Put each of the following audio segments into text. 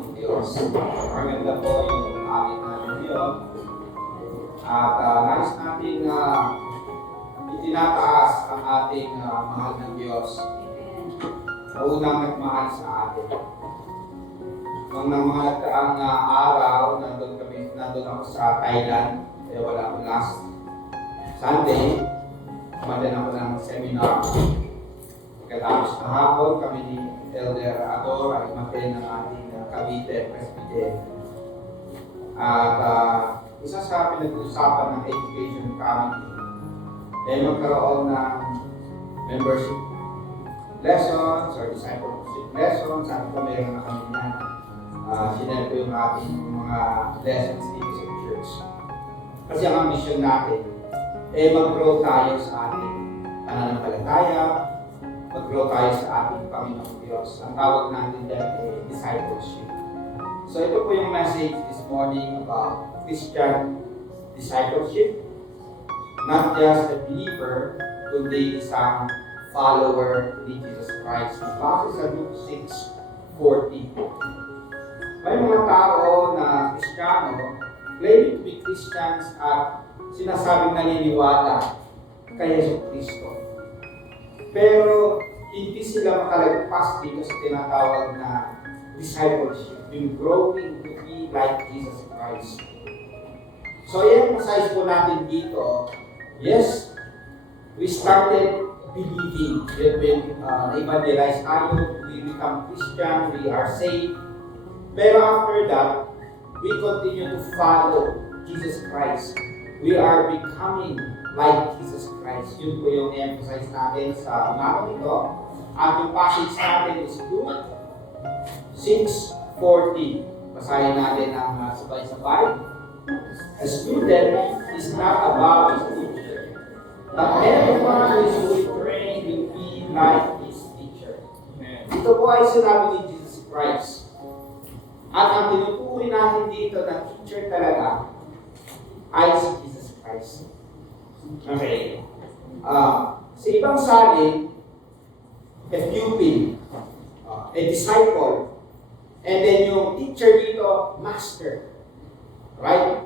ng Diyos. Maganda po yung ating ngayon. At nais natin itinataas ang ating mahal ng Diyos na unang nagmahal sa atin. Nung mga nagdaang araw, nandun ako sa Thailand, kaya wala ako last Sunday. Kumadan ako ng seminar. Pagkatapos kahapon, kami ni Elder Ador ay umaten ng ating Cavite Presbyterian. At isa sa pinag-uusapan ng education committee ay magkaroon ng membership lessons or discipleship lessons. Sabi ko meron na kami yan. Sinend ko yung ating mga lessons dito sa church. Kasi ang mission natin ay mag-grow tayo sa ating pananampalataya, mag-grow tayo sa ating Panginoong Diyos. Ang tawag natin dyan ay discipleship. So ito po yung message this morning about Christian discipleship. Not just a believer, kundi isang follower ni Jesus Christ. Base sa Luke 6:40. May mga tao na Kristiyano, claiming to be Christians at sinasabing naniniwala kay Yesu Kristo. Pero hindi sila makalagpas dito sa tinatawag na discipleship, yung growing to be like Jesus Christ. So i-emphasize po natin dito, yes, we started believing, evangelize tayo, we become Christian, we are saved. Pero after that, we continue to follow Jesus Christ. We are becoming like Jesus Christ. Yun po yung emphasize natin sa umaga ito. At yung passage natin is Luke 6:40. Basahin natin ang sabay-sabay. A student is not about his teacher, but everyone who is fully trained will be like his teacher. Ito po ay sinabi ni Jesus Christ. At ang tinutukoy natin dito na teacher talaga ay si Jesus Christ. Okay. Sa ibang salin, a pupil, a disciple, and then yung teacher dito, master. Right?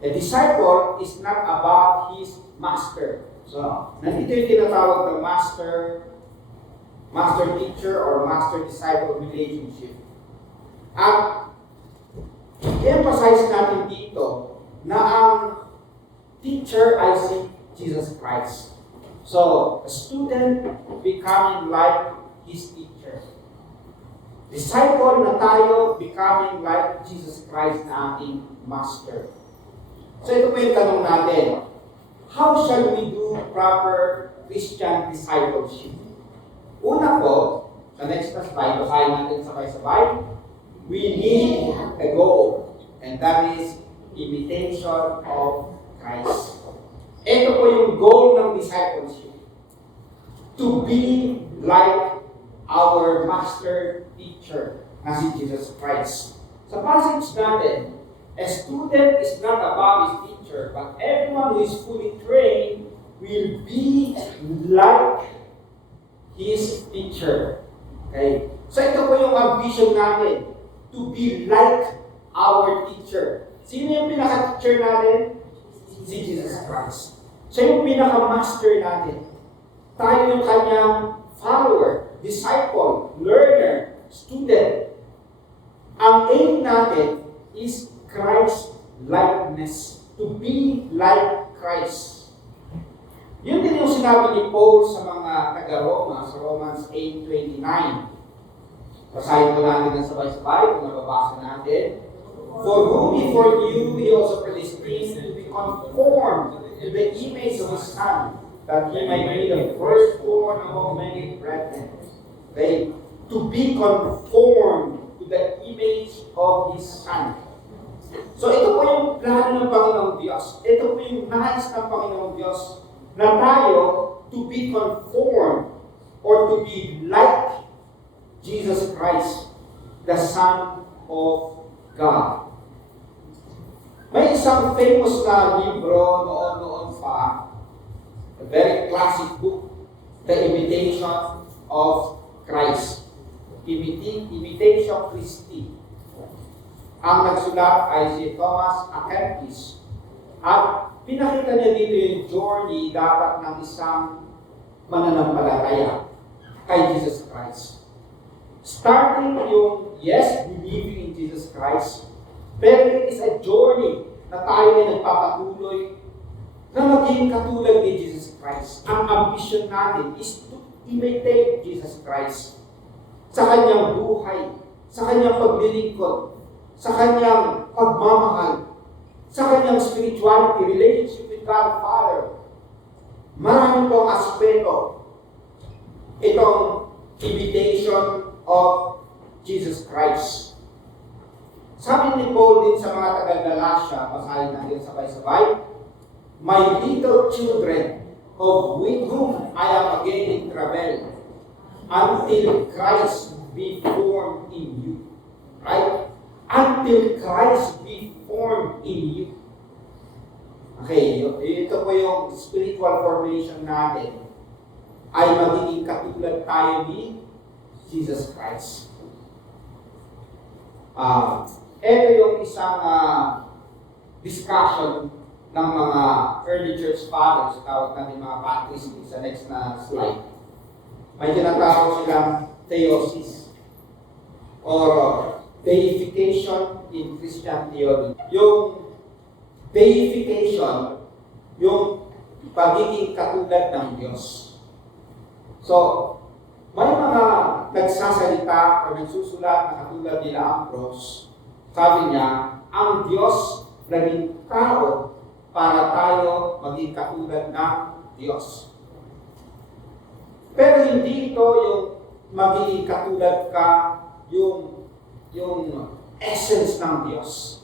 A disciple is not about his master. So, nandito yung tinatawag ng master-teacher or master-disciple relationship. At i-emphasize natin dito na ang teacher ay si Jesus Christ. So, a student becoming like his teacher. Disciple na tayo becoming like Jesus Christ na ating master. So, ito po yung tanong natin. How shall we do proper Christian discipleship? Una po, sa next na slide, basahin natin sabay-sabay. We need a goal, and that is imitation of Christ. Ito po yung goal ng discipleship. To be like our master teacher na si Jesus Christ. Sa passage natin, a student is not about his teacher, but everyone who is fully trained will be like his teacher. Okay? So ito po yung ambition natin. To be like our teacher. Sino yung pinaka-teacher natin? Si Jesus Christ. Siya yung pinaka-master natin. Tayo yung kanyang follower, disciple, learner, student. Ang aim natin is Christ-likeness. To be like Christ. Yun din yung sinabi ni Paul sa mga taga-Roma, sa Romans 8:29. Basahin ko natin ng sabay-sabay kung nababasa natin. For whom before you, he also predestined to be conformed to the image of his Son, that he might be the firstborn among many brethren. Okay? To be conformed to the image of his Son. So ito po yung plano ng Panginoong Diyos. Ito po yung nais ng Panginoong Diyos na tayo to be conformed or to be like Jesus Christ, the Son of God. May isang famous na libro noon pa, a very classic book, The Imitation of Christ. Imitation Christi. Ang nagsulat ay si Thomas A. Kempis. At pinakita niya dito yung journey dapat ng isang mananampalataya kay Jesus Christ. Starting yung, yes, believing in Jesus Christ, pero it is a journey na tayo ay nagpapatuloy na maging katulad ni Jesus Christ. Ang ambition natin is to imitate Jesus Christ sa kanyang buhay, sa kanyang paglilingkod, sa kanyang pagmamahal, sa kanyang spirituality, relationship with God Father. Marami pong aspeto itong imitation of Jesus Christ. Sabi ni Paul din sa mga taga-Galatia, basahin natin sabay-sabay, "My little children, of with whom I am again in travail, until Christ be formed in you." Right? Until Christ be formed in you. Okay, ito po yung spiritual formation natin, ay magiging katulad tayo ni Jesus Christ. Ito yung isang discussion ng mga early church fathers, tawag natin mga patristics sa next na slide. May tinatawag silang theosis or deification in Christian theology. Yung deification, yung pagiging katulad ng Diyos. So, may mga nagsasalita o nagsusulat na katulad nila Ambrose. Sabi niya, ang Diyos naging tao para tayo maging katulad ng Diyos. Pero hindi ito yung magiging katulad ka, yung essence ng Diyos,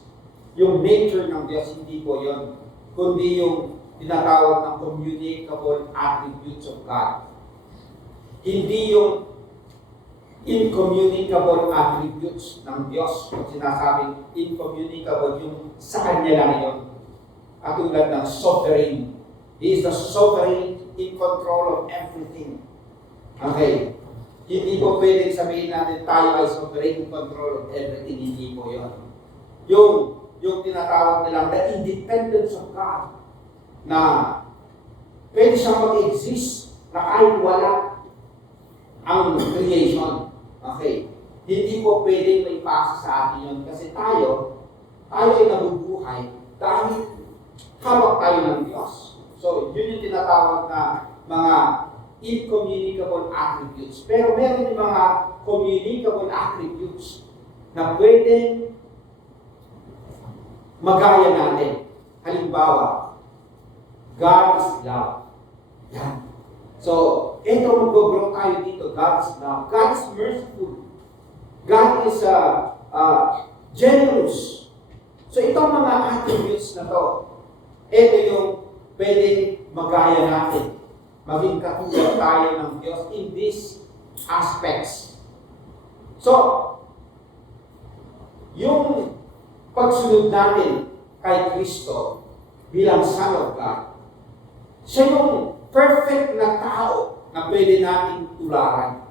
yung nature ng Diyos, hindi po yun. Kundi yung tinatawag ng communicable attributes of God. Hindi yung incommunicable attributes ng Diyos. Kung sinasabing incommunicable, yung sa Kanya lang yun. Katulad ng sovereign. He is the sovereign in control of everything. Okay. Hindi po pwedeng sabihin natin tayo ay sovereign control of everything. Hindi po yun. Yung tinatawag nilang the independence of God, na pwede siyang mag-exist na kahit wala ang creation. Okay. Hindi po pwedeng may pasa sa atin yun kasi tayo ay nabubuhay dahil hawak tayo ng Diyos. So, yun yung tinatawag na mga incommunicable attributes. Pero meron yung mga communicable attributes na pwedeng magaya natin. Halimbawa, God is love. Yan. So, ito mag-grow tayo dito. God is love. God is merciful. God is generous. So, itong mga attributes na to, ito yung pwedeng magaya natin. Maging katulad tayo ng Diyos in these aspects. So, yung pagsunod natin kay Kristo bilang Son of God, siya yung perfect na tao na pwede nating tularan.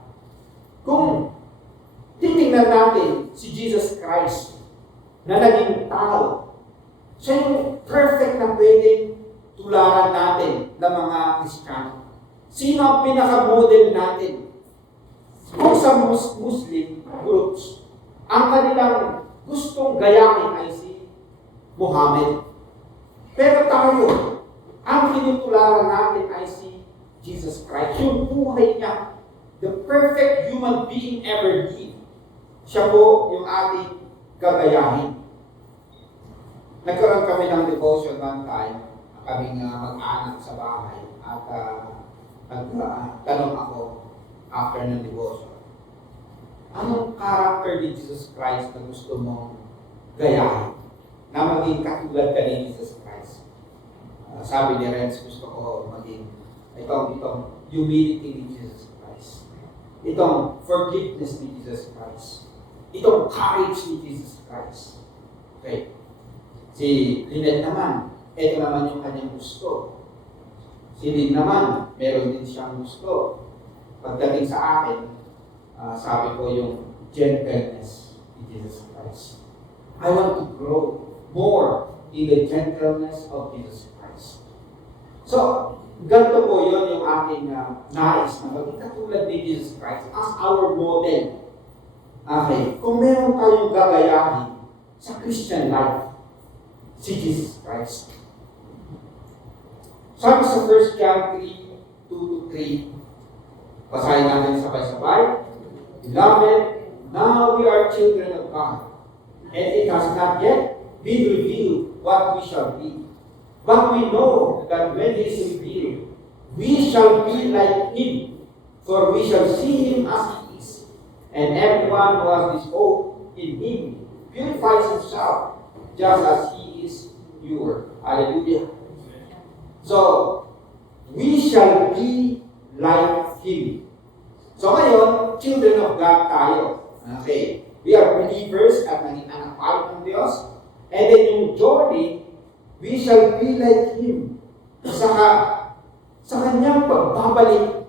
Kung titingnan natin si Jesus Christ na naging tao, siya yung perfect na pwedeng tularan natin ng mga Kristiyano. Sino ang pinaka-model natin? Kung sa Muslim groups, ang kanilang gustong gayahin ay si Muhammad. Pero tayo, ang tinutularan natin ay si Jesus Christ. Yung buhay niya, the perfect human being ever lived. Siya po yung ating gagayahin. Nagkaroon kami ng devotion one time, kaming mag-anak sa bahay, at tanong ako after ng devotion, anong character ni Jesus Christ na gusto mong gayahin? Na maging katulad ka ni Jesus Christ. Sabi ni Renz, gusto ko maging itong humility ni Jesus Christ. Itong forgiveness ni Jesus Christ. Itong courage ni Jesus Christ. Okay. Si Lynette naman, ito naman yung kanyang gusto. Si Lynn naman, meron din siyang gusto. Pagdating sa akin, sabi ko yung gentleness ni Jesus Christ. I want to grow more in the gentleness of Jesus Christ. So, ganito po yun yung aking nais na maging katulad ni Jesus Christ as our model. Okay, kung meron tayong gagayahin sa Christian life, si Jesus Christ. Sabi sa 1 John 3, 2-3, basahin natin sabay-sabay. Beloved, now we are children of God, and it has not yet been revealed what we shall be. But we know that when He is revealed, we shall be like Him, for we shall see Him as He is. And everyone who has this hope in Him purifies himself, just as He is pure. Hallelujah. So, we shall be like Him. So ngayon, children of God tayo. Okay. We are believers at naging anak tayo ng Diyos. And then yung journey, we shall be like Him. Sa kanyang pagbabalik.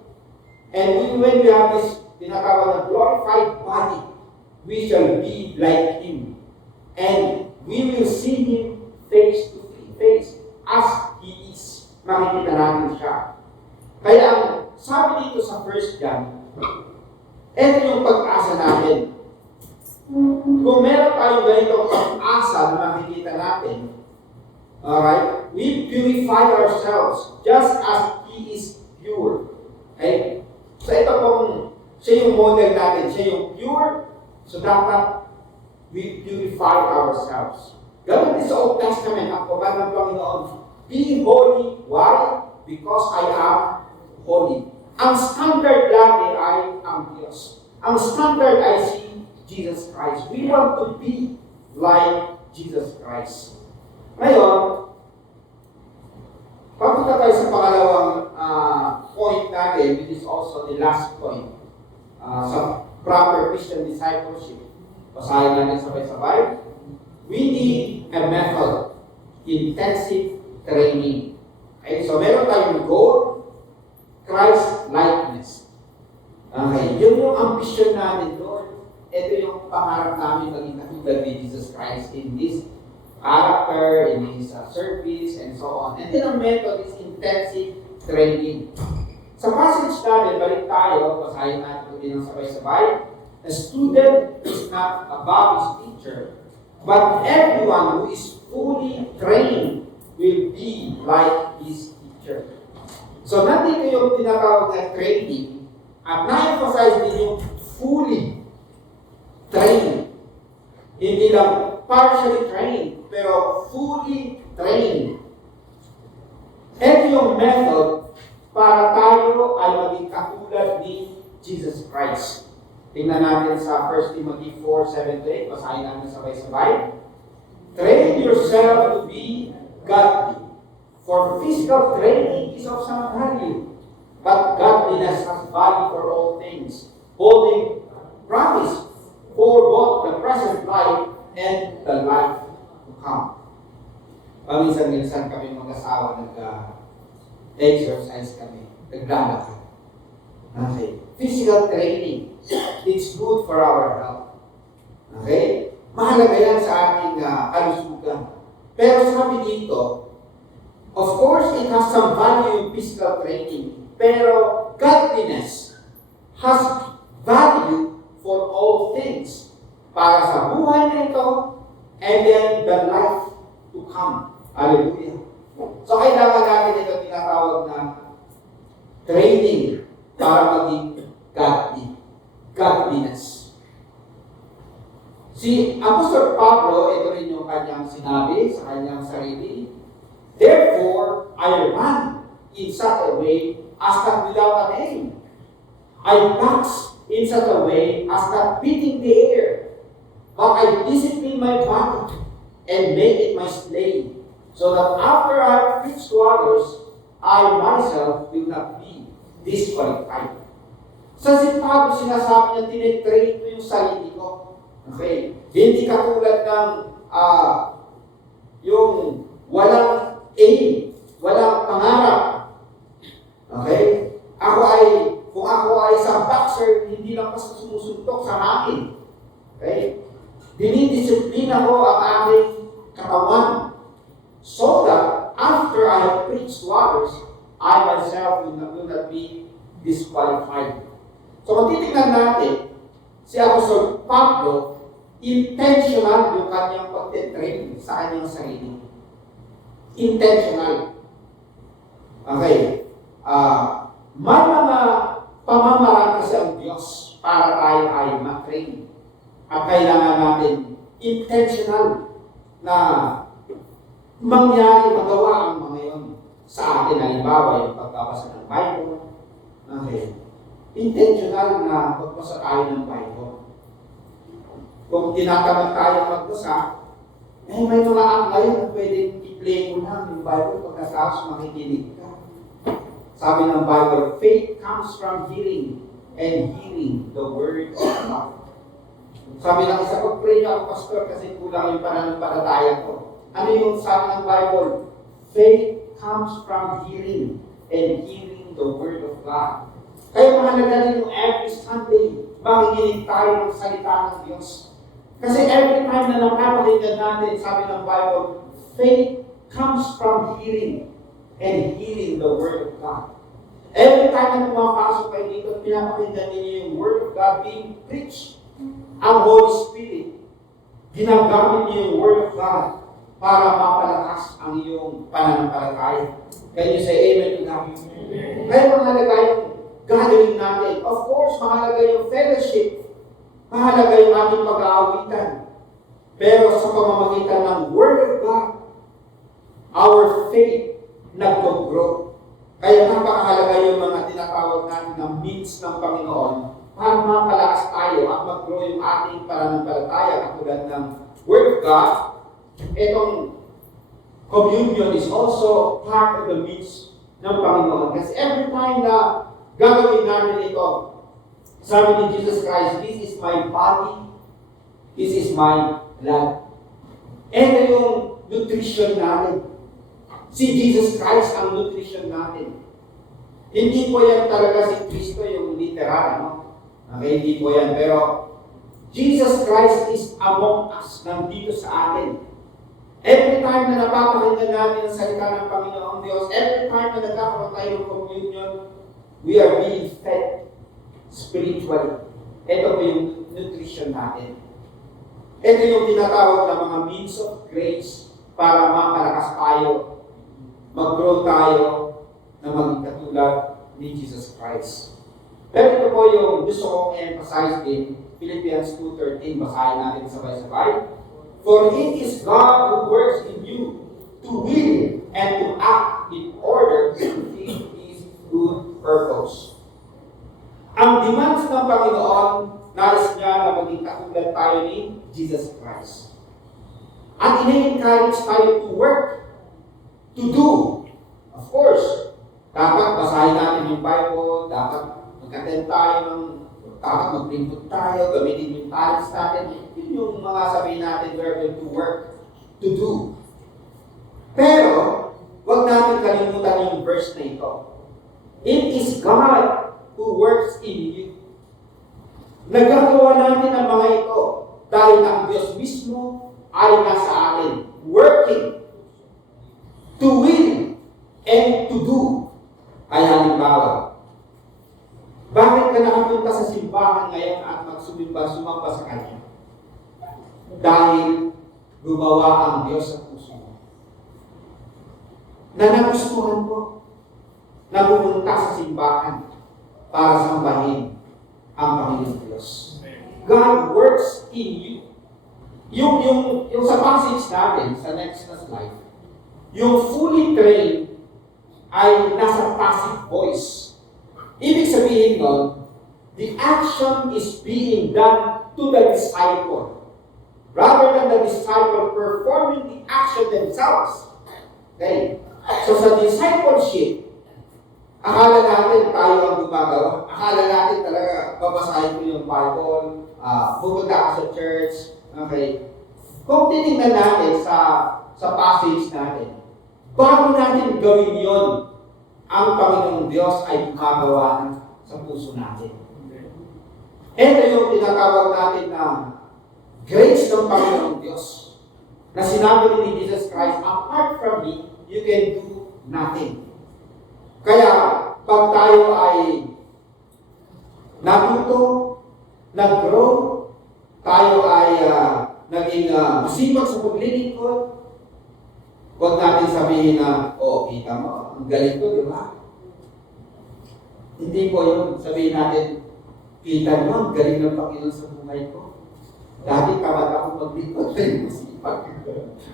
And when we have this tinatawag na glorified body, we shall be like Him. And we will see Him face to face as He is. Makikita natin siya. Kaya ang sabi dito sa 1 John, ito yung pag-asa natin. Kung meron tayong ganitong pag-asa na makikita natin, alright, we purify ourselves just as He is pure. Okay? So ito pong, siya yung model natin, siya yung pure, so dapat we purify ourselves. Ganun din sa Old Testament, ang command ng Panginoon, be holy. Why? Because I am holy. Ang standard lagi ay ang Diyos. Ang standard ay si Jesus Christ. We want to be like Jesus Christ. Ngayon, papunta tayo sa pangalawang point natin, which is also the last point, sa proper Christian discipleship. Basahin natin sabay-sabay. We need a method, intensive training. Okay, so meron tayong goal, Christ likeness. Okay, yun yung ambition natin doon. Ito yung pangarap namin maging katulad ni Jesus Christ in this character, in his service, and so on. And then ang method is intensive training. Sa passage natin, balik tayo, basahin natin ito din ng sabay-sabay. A student is not above his teacher, but everyone who is fully trained will be like his teacher. So, nandito yung tinatawag na training, at na-emphasize din yung fully trained. Hindi lang partially trained, pero fully trained. Ito yung method para tayo ay maging katulad ni Jesus Christ. Tingnan natin sa 1 Timothy 4:7-8. Basahin natin sabay-sabay. Train yourself to be godly. For physical training is of some value, but godliness has value for all things, holding promise for both the present life and the life to come. Paminsan-minsan kami mag-asawa nag-exercise kami, naglalakad. Okay. Physical training, it's good for our health. Okay? Mahalaga yan sa ating kalusugan. Pero sabi dito, of course, it has some value in physical training, pero godliness has value for all things. Para sa buhay na ito, and then the life to come. Hallelujah. So, kailangan natin ito tinatawag na training para maging godly. Godliness. Si Apostol Pablo, ito rin yung kanyang sinabi sa kanyang sarili. Therefore, I run in such a way as not without an aim. I box in such a way as not beating the air. But I discipline my body and make it my slave, so that after I have preached to others, I myself will not be disqualified. Sa si Pablo, sinasabi niya, tinitrain ko yung sarili ko. Okay? Hindi katulad ng yung walang aim, walang pangarap. Okay? Kung ako ay isang boxer, hindi lang basta sumusuntok sa hangin. Okay? Dinidisiplina ko ang aking katawan so that after I have preached to others, I myself will not be disqualified. So kung titignan natin, si Apostol Pablo, intentional yung kanyang pagtitrain sa kanyang sarili. Intentional. Okay. May mga pamamaraan kasi ang Diyos para tayo ay matrain. At kailangan natin intentional na magawa ang mga yun sa atin. Halimbawa, yung pagbabasa ng Bible. Okay. Intentional na magbasa tayo ng Bible. Kung tinatamad tayo magbasa, may mga angay na pwedeng i-play mo lang yung Bible pagkatapos makikinig ka. Sabi ng Bible, faith comes from hearing and hearing the word of God. Sabi ng isa, pag-pray niyo ako, pastor, kasi kulang yung pananampalataya ko. Ano yung sabi ng Bible? Faith comes from hearing and hearing the word of God. Kaya mahalaga rin yung every Sunday, makikinig tayo ng salita ng Diyos. Kasi every time na napapakinggan natin, sabi ng Bible, faith comes from hearing and hearing the word of God. Every time na pumapasok kayo dito, pinapakinggan ninyo yung word of God being preached. Ang Holy Spirit, ginagamit niyo yung word of God para mapalakas ang iyong pananampalataya. Can you say amen to that? Kaya mahalaga yung gathering natin. Of course, mahalaga yung fellowship. Mahalaga yung ating pag-aawitan. Pero sa pamamagitan ng Word of God, our faith nag-grow. Kaya napakahalaga yung mga tinatawag natin ng means ng Panginoon para mapalakas tayo at mag-grow yung ating pananampalataya katulad ng Word of God. Itong communion is also part of the means ng Panginoon. Kasi every time na gagawin natin ito, sabi ni Jesus Christ, this is my body, this is my blood. Ito yung nutrition natin. Si Jesus Christ ang nutrition natin. Hindi po yan talaga si Kristo yung literal, no? Okay, hindi po yan. Pero Jesus Christ is among us, nandito sa atin. Every time na napapakinggan natin ang salita ng Panginoong Diyos, every time na nagkakaroon tayo ng communion, we are being fed spiritually. Ito po yung nutrition natin. Ito yung tinatawag na mga means of grace para mapalakas tayo, mag-grow tayo na maging katulad ni Jesus Christ. Pero ito po yung gusto kong emphasize din, Philippians 2:13, basahin natin sabay-sabay. For it is God who works in you to will and to act in order to fulfill His good purpose. Ang demands ng Panginoon, nais niya na maging katulad tayo ni Jesus Christ. At ina-encourage tayo to work, to do. Of course, dapat basahin natin yung Bible, dapat mag-attend tayo dapat mag-input tayo, gamitin yung talents natin. Yun yung mga sabihin natin, we're going to work, to do. Pero, huwag natin kalimutan yung verse na ito. It is God who works in you. Nagagawa natin ang mga ito dahil ang Diyos mismo ay nasa atin, working, to will, and to do. Kaya halimbawa, bakit ka nakapunta sa simbahan ngayon at sumamba sa Kanya? Dahil gumawa ang Diyos sa puso mo. Na nagustuhan mo na pumunta sa simbahan para sambahin ang Panginoon Diyos. God works in you. Yung sa passage natin, sa next na slide, yung fully trained ay nasa passive voice. Ibig sabihin nun, the action is being done to the disciple. Rather than the disciple performing the action themselves. Okay? So sa discipleship, akala natin tayo ang gumagawa. Akala natin talaga babasahin ko yung Bible, pupunta ako sa church. Okay? Kung titingnan natin sa passage natin, bago natin gawin yon, ang Panginoong Diyos ay gumagawa sa puso natin. Ito yung tinatawag natin na grace ng Panginoong Diyos. Na sinabi ni Jesus Christ, apart from me, you can do nothing. Kaya, pag tayo ay natuto, nag-grow, tayo ay naging masipag sa paglilingkod, huwag natin sabihin na, oh, kita mo, ang galing ko, di ba? Hindi po yun. Sabihin natin, kita mo, ang galing ng Panginoon sa buhay ko. Dati tamad akong maglingkod, tayo masipag.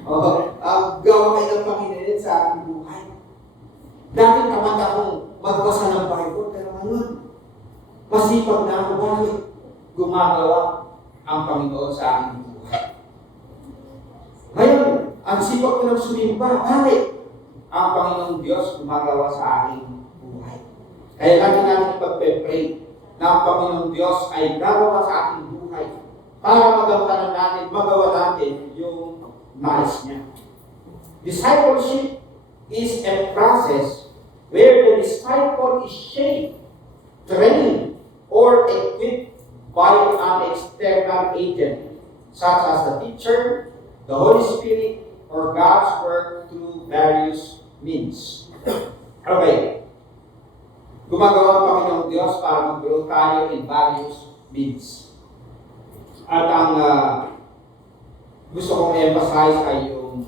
Gawa kayo ng Panginoon sa aking buhay. Dati tamad akong magbasa ng Bible, pero ngayon, masipag na ako. Bakit? Gumagawa ang Panginoon sa aking buhay. Ngayon, ang sipag ko ng sumimba, bakit? Ang Panginoong Diyos gumagawa sa aking buhay. Kaya lagi natin pagpe-pray na ang Panginoong Diyos ay gagawa sa ating buhay para magawa natin yung nais niya. Discipleship is a process where the disciple is shaped, trained, or equipped by an external agent, such as the teacher, the Holy Spirit, or God's Word through various means. Okay. Gumagawa ang Panginoong Diyos para mag-grow tayo in various means. At ang gusto kong emphasize ay yung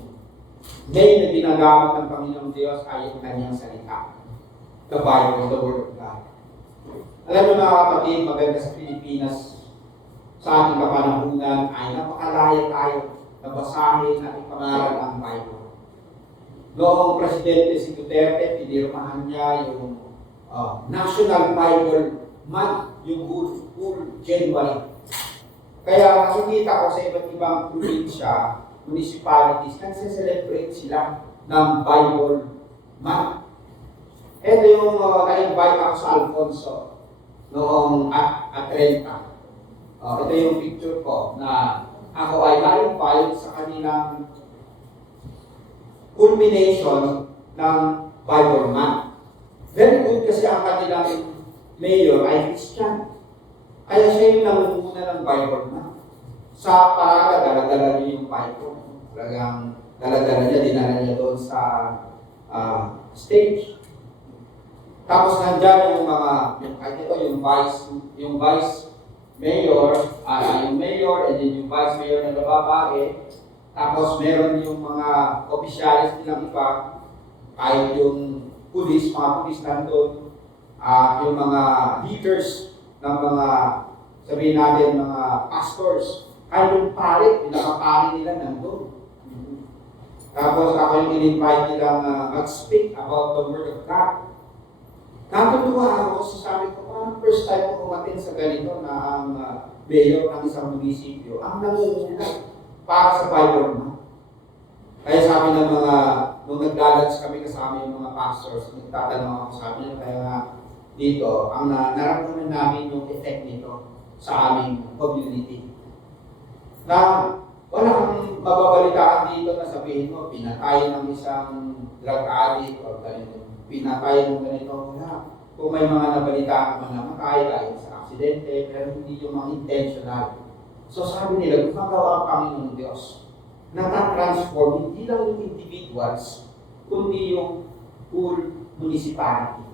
main na ginagamit ng Panginoong Diyos ay yung kanyang salita. The Bible, the Word of God. Alam mo mga kapatid, maganda sa Pilipinas, sa ating kapanahunan ay napakalaya tayo na basahin at ipangaral ang Bible. Noong Presidente si Duterte, pinirmahan niya yung National Bible Month, yung whole January. Kaya nakikita ko sa iba't ibang probinsya, municipalities, nagse-celebrate sila ng Bible Month. Ito yung na-invite ako sa Alfonso noong Atlanta. Ito yung picture ko na ako ay na-invite sa kanilang culmination ng Bible Month. Very good kasi ang kanilang mayor ay Christian. Kaya siya yung nangunguna ng Bible Month. Sa paraga, dala-dala niya yung Bible. Talagang dala-dala niya, dinala niya doon sa stage. Tapos nandyan yung mga, kahit ito, yung vice mayor, yung mayor, and then yung vice mayor na babae. Tapos meron yung mga opisyalis nilang iba, kahit yung pulis, mga pulis nandun, yung mga leaders ng mga, sabihin natin, mga pastors, kahit yung pare, pinaka-pare nila nandun. Tapos ako yung in-invite nilang mag-speak about the Word of God. Natutuwa ako, sabi ko, parang first time ko umatin sa ganito na ang mayor ng isang munisipyo, ang nangunguna para sa Bible Month. Kaya sabi ng mga, nung nag-lunch kami kasama yung mga pastors, nagtatanong ako sa amin, kaya nga dito, ang naramdaman namin yung effect nito sa aming community. Na wala kang mababalitaan dito na sabihin mo, pinatay ng isang drug addict o ganito. Pinatay ng ganito. Wala. Kung may mga nabalitaan ka na namatay dahil sa aksidente, pero hindi yung mga intentional. So sabi nila, gumagawa ang Panginoon Diyos. Nata-transform hindi lang yung individuals, kundi yung whole municipality.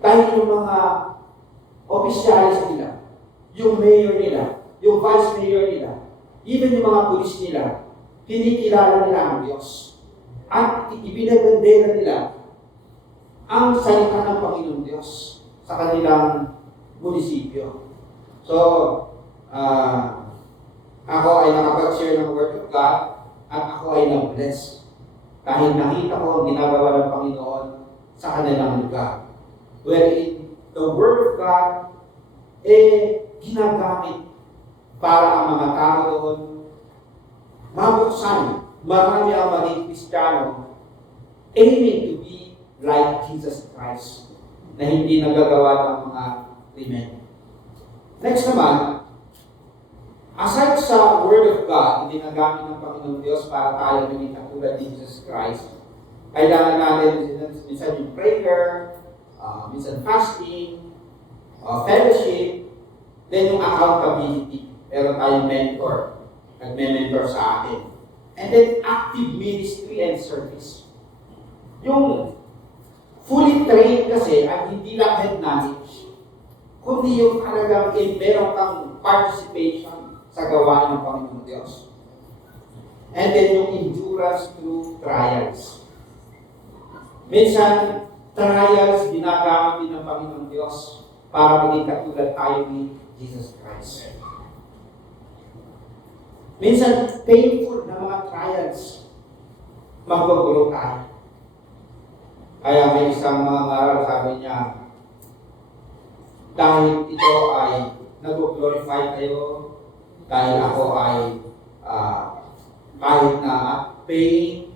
Dahil yung mga opisyalis nila, yung mayor nila, yung vice mayor nila, even yung mga pulis nila, kinikilala nila ang Diyos. At ibinabandera nila ang salita ng Panginoon Diyos sa kanilang munisipyo. So, ako ay nakapag-share ng Word of God at ako ay na-bless dahil nakita ko ang ginagawa ng Panginoon sa kanilang lugar. Wherein the Word of God ginagamit para ang mga tao doon mabuksan. Marami ang maging Kristiyano aiming to be like Jesus Christ na hindi nagagawa ng mga krimen. Next naman, aside sa Word of God, hindi nagamit ng Panginoon Diyos para tayo maging katulad ni Jesus Christ, kailangan natin minsan yung prayer, minsan fasting, fellowship, then yung accountability. Meron tayong mentor. nagme-mentor sa akin. And then, active ministry and service. Yung fully trained kasi ay hindi lang head knowledge, kundi yung talagang meron kang participation sa gawain ng Panginoon Diyos. And then yung endurance through trials. Minsan, trials ginagamit din ng Panginoon Diyos para maging katulad tayo ni Jesus Christ. Minsan, painful na mga trials, magbagulo tayo. Kaya may isang mga ngaral, sabi niya, dahil ito ay nag-glorify kayo, dahil ako ay kahit na pain,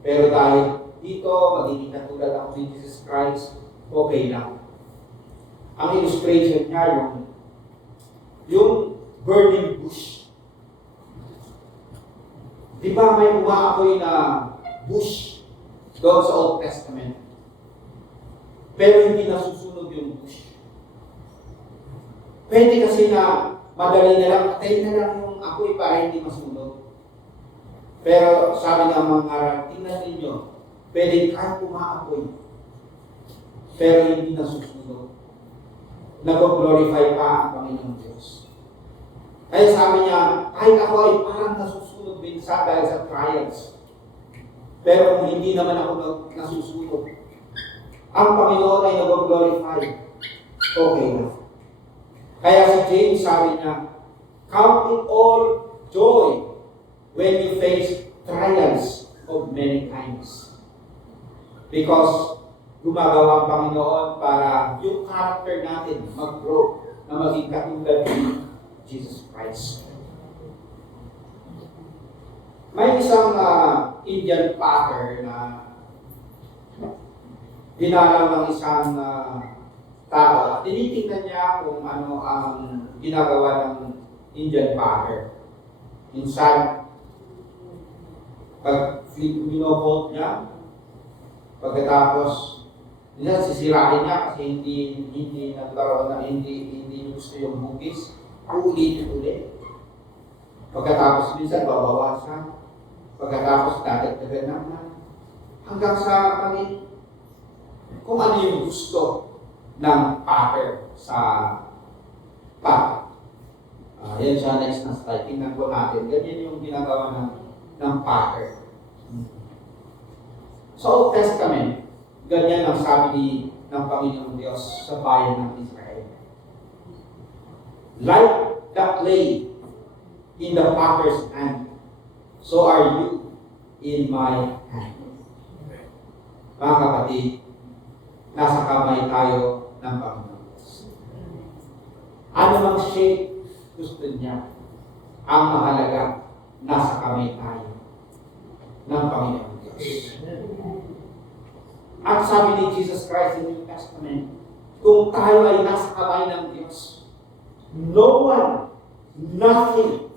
pero dahil dito, magiging katulad ako ni Jesus Christ, okay lang. Ang illustration niya yung burning bush. Di ba may umaapoy na bush doon sa Old Testament? Pero hindi nasusunog yung bush. Pwede kasi na madali na lang, patayin na lang yung apoy para hindi masunog. Pero sabi ng mga ngaral, tingnan ninyo, pwede kahit umaapoy, pero hindi nasusunog. Nag-glorify pa ang Panginoon Diyos. Kaya sabi niya, kahit ako ay parang nasusunog minsan dahil sa trials. Pero kung hindi naman ako nasusunog, ang Panginoon ay nag-glorify. Okay na. Kaya si James sabi niya, count it all joy when you face trials of many kinds. Because gumagawa ang Panginoon para yung character natin mag-grow na maging katulad ni Jesus Christ. May isang Indian packer na dinalaw ng isang tao at tinitingnan niya kung ano ang ginagawa ng Indian packer. Minsan, pag minovolt niya, pagkatapos minsan sisirain niya kasi hindi nagkaroon na hindi gusto yung hugis. Ulit. Pagkatapos minsan babawasan. Pagkatapos dadagdagan naman. Hanggang sa kung ano yung gusto ng packer sa pack. Yan siya next na slide. Tingnan ko natin. Ganyan yung ginagawa ng packer. Sa Old Testament, ganyan ang sabi ng Panginoong Diyos sa bayan ng Israel. Like the clay in the potter's hand, so are you in my hand. Mga kapatid, nasa kamay tayo ng Panginoon Diyos. Ano mang shape gusto niya, ang mahalaga, nasa kamay tayo ng Panginoon Diyos. At sabi ni Jesus Christ in the New Testament, kung tayo ay nasa kamay ng Diyos, no one, nothing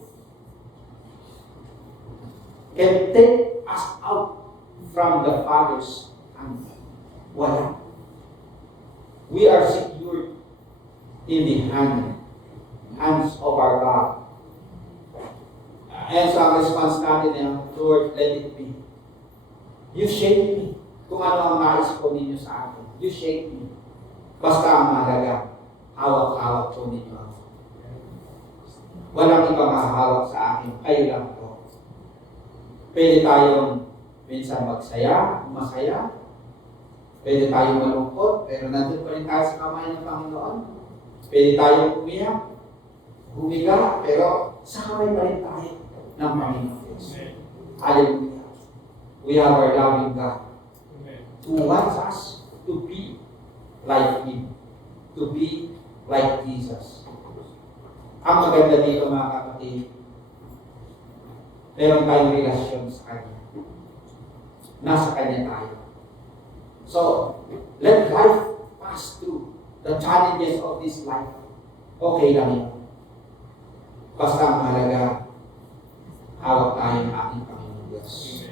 can take us out from the Father's hand. Wala. We are secured in the hands of our God. And so ang response natin Lord, let it be. You shape me. Kung ano ang nais po ninyo sa akin. You shape me. Basta ang mahalaga, hawak-hawak po ninyo ako. Walang ibang hahawak sa akin. Kayo lang po. Pwede tayong minsan masaya. Pwede tayong malungkot, pero nandun pa rin tayo sa kamay ng Panginoon. Pwede tayong umiyak, humiga, pero sa kamay pa rin tayo ng Panginoon Diyos. Hallelujah. We have our loving God who wants us to be like Him, to be like Jesus. Ang maganda dito mga kapatid, meron tayong relasyon sa Kanya. Nasa Kanya tayo. So, let life pass through the challenges of this life. Okay lang yun. Basta ang mahalaga, hawak tayo ng ating Panginoon Diyos.